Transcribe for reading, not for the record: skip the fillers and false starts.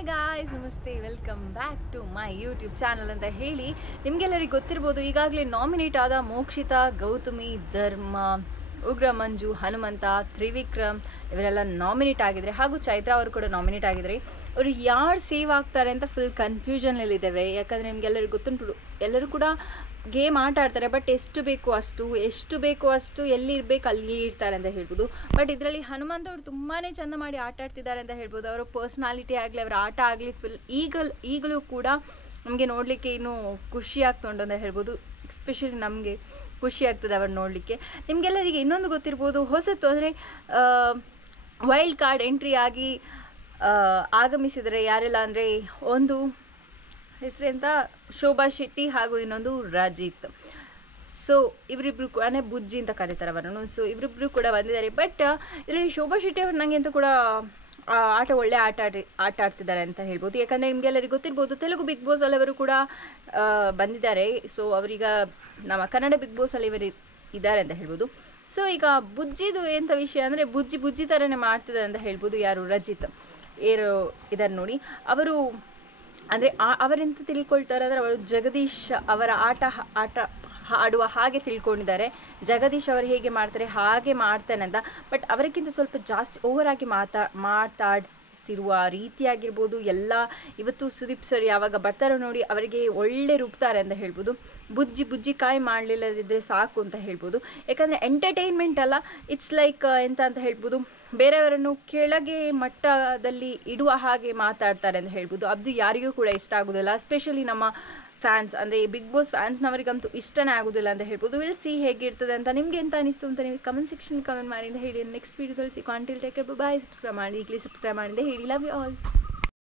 Hi guys, ನಮಸ್ತೆ, welcome back to my YouTube channel ಅಂತ ಹೇಳಿ ನಿಮಗೆಲ್ಲರಿಗೂ ಗೊತ್ತಿರ್ಬೋದು. ಈಗಾಗಲೇ ನಾಮಿನೇಟ್ ಆದ ಮೋಕ್ಷಿತಾ, ಗೌತಮಿ, ಧರ್ಮ, ಉಗ್ರ ಮಂಜು, ಹನುಮಂತ, ತ್ರಿವಿಕ್ರಮ್ ಇವರೆಲ್ಲ ನಾಮಿನೇಟ್ ಆಗಿದ್ದಾರೆ. ಹಾಗೂ ಚೈತ್ರಾ ಅವರು ಕೂಡ ನಾಮಿನೇಟ್ ಆಗಿದ್ದಾರೆ. ಅವರು ಯಾರು ಸೇವ್ ಆಗ್ತಾರೆ ಅಂತ ಫುಲ್ ಕನ್ಫ್ಯೂಷನಲ್ಲಿದ್ದೇವೆ. ಯಾಕಂದರೆ ನಿಮಗೆಲ್ಲರಿಗೂ ಗೊತ್ತುಂಟು, ಎಲ್ಲರೂ ಕೂಡ ಗೇಮ್ ಆಟ ಆಡ್ತಾರೆ. ಬಟ್ ಎಷ್ಟು ಬೇಕೋ ಅಷ್ಟು ಎಲ್ಲಿ ಇರಬೇಕು ಅಲ್ಲಿ ಇರ್ತಾರೆ ಅಂತ ಹೇಳ್ಬೋದು. ಬಟ್ ಇದರಲ್ಲಿ ಹನುಮಂತ ಅವರು ತುಂಬಾ ಚೆಂದ ಮಾಡಿ ಆಟ ಆಡ್ತಿದ್ದಾರೆ ಅಂತ ಹೇಳ್ಬೋದು. ಅವರ ಪರ್ಸ್ನಾಲಿಟಿ ಆಗಲಿ, ಅವರ ಆಟ ಆಗಲಿ ಫುಲ್ ಈಗಲೂ ಕೂಡ ನಮಗೆ ನೋಡಲಿಕ್ಕೆ ಇನ್ನೂ ಖುಷಿ ಆಗ್ತುಂಟು ಅಂತ ಹೇಳ್ಬೋದು. ಎಸ್ಪೆಷಲಿ ನಮಗೆ ಖುಷಿ ಆಗ್ತದೆ ಅವ್ರು ನೋಡಲಿಕ್ಕೆ. ನಿಮಗೆಲ್ಲರಿಗೆ ಇನ್ನೊಂದು ಗೊತ್ತಿರ್ಬೋದು, ಹೊಸತು ಅಂದರೆ ವೈಲ್ಡ್ ಕಾರ್ಡ್ ಎಂಟ್ರಿ ಆಗಿ ಆಗಮಿಸಿದರೆ ಯಾರೆಲ್ಲ ಅಂದರೆ, ಒಂದು ಹೆಸರೆಂತ ಶೋಭಾ ಶೆಟ್ಟಿ ಹಾಗೂ ಇನ್ನೊಂದು ರಜಿತ್. ಸೊ ಇವರಿಬ್ರು ಕೂಡ ಬುಜ್ಜಿ ಅಂತ ಕರೀತಾರೆ ಅವರನ್ನು. ಸೊ ಇವರಿಬ್ರು ಕೂಡ ಬಂದಿದ್ದಾರೆ. ಬಟ್ ಇದರಲ್ಲಿ ಶೋಭಾ ಶೆಟ್ಟಿ ಅವರು ನನಗೆ ಅಂತ ಕೂಡ ಒಳ್ಳೆ ಆಟ ಆಡ್ತಿದ್ದಾರೆ ಅಂತ ಹೇಳ್ಬೋದು. ಯಾಕಂದರೆ ನಿಮಗೆಲ್ಲರಿಗೂ ಗೊತ್ತಿರ್ಬೋದು, ತೆಲುಗು ಬಿಗ್ ಬಾಸ್ ಅಲ್ಲಿ ಅವರು ಕೂಡ ಬಂದಿದ್ದಾರೆ. ಸೊ ಅವರೀಗ ನಮ್ಮ ಕನ್ನಡ ಬಿಗ್ ಬಾಸ್ ಅಲ್ಲಿ ಇವರು ಇದ್ದಾರೆ ಅಂತ ಹೇಳ್ಬೋದು. ಸೊ ಈಗ ಬುಜ್ಜಿದು ಎಂಥ ವಿಷಯ ಅಂದರೆ, ಬುಜ್ಜಿ ಥರನೇ ಮಾಡ್ತಿದ್ದಾರೆ ಅಂತ ಹೇಳ್ಬೋದು. ಯಾರು ರಜಿತ್ ಇದನ್ನು ನೋಡಿ ಅವರು ಅಂದರೆ ಅವರೆಂತ ತಿಳ್ಕೊಳ್ತಾರೆ ಅಂದರೆ, ಅವರು ಜಗದೀಶ್ ಅವರ ಆಟ ಆಡುವ ಹಾಗೆ ತಿಳ್ಕೊಂಡಿದ್ದಾರೆ. ಜಗದೀಶ್ ಅವರು ಹೇಗೆ ಮಾಡ್ತಾರೆ ಹಾಗೆ ಮಾಡ್ತಾನೆ ಅಂತ. ಬಟ್ ಅವರಿಗಿಂತ ಸ್ವಲ್ಪ ಜಾಸ್ತಿ ಓವರ್ ಆಗಿ ಮಾತಾಡ್ತಿರುವ ರೀತಿಯಾಗಿರ್ಬೋದು ಎಲ್ಲ. ಇವತ್ತು ಸುದೀಪ್ ಸರ್ ಯಾವಾಗ ಬರ್ತಾರೋ ನೋಡಿ ಅವರಿಗೆ ಒಳ್ಳೆ ರೂಪ್ತಾರೆ ಅಂತ ಹೇಳ್ಬೋದು. ಬುಜ್ಜಿ ಕಾಯಿ ಮಾಡಲಿಲ್ಲದಿದ್ದರೆ ಸಾಕು ಅಂತ ಹೇಳ್ಬೋದು. ಯಾಕಂದರೆ ಎಂಟರ್ಟೈನ್ಮೆಂಟ್ ಅಲ್ಲ, ಇಟ್ಸ್ ಲೈಕ್ ಎಂತ ಅಂತ ಹೇಳ್ಬೋದು, ಬೇರೆಯವರನ್ನು ಕೆಳಗೆ ಮಟ್ಟದಲ್ಲಿ ಇಡುವ ಹಾಗೆ ಮಾತಾಡ್ತಾರೆ ಅಂತ ಹೇಳ್ಬೋದು. ಅದು ಯಾರಿಗೂ ಕೂಡ ಇಷ್ಟ ಆಗೋದಿಲ್ಲ. ಎಸ್ಪೆಷಲಿ ನಮ್ಮ ಫ್ಯಾನ್ಸ್ ಅಂದರೆ ಬಿಗ್ ಬಾಸ್ ಫ್ಯಾನ್ಸ್ನವರಿಗಂತೂ ಇಷ್ಟನೇ ಆಗೋದಿಲ್ಲ ಅಂತ ಹೇಳ್ಬೋದು. ವಿಲ್ ಸಿ ಹೇಗಿರ್ತದೆ ಅಂತ. ನಿಮಗೆ ಎಂತ ಅನಿಸ್ತು ಅಂತ ನೀವು ಕಮೆಂಟ್ ಸೆಕ್ಷನ್ ಕಮೆಂಟ್ ಮಾಡಿ ಅಂತ ಹೇಳಿ. ನೆಕ್ಸ್ಟ್ ವೀಡಿಯೋದಲ್ಲಿ ಸಿಗೋ. Until take care, bye. Subscribe ಮಾಡಿ, ಈಗಲೇ ಸಬ್ಸ್ಕ್ರೈಬ್ ಮಾಡಿದೆ ಹೇಳಿ. Love you all.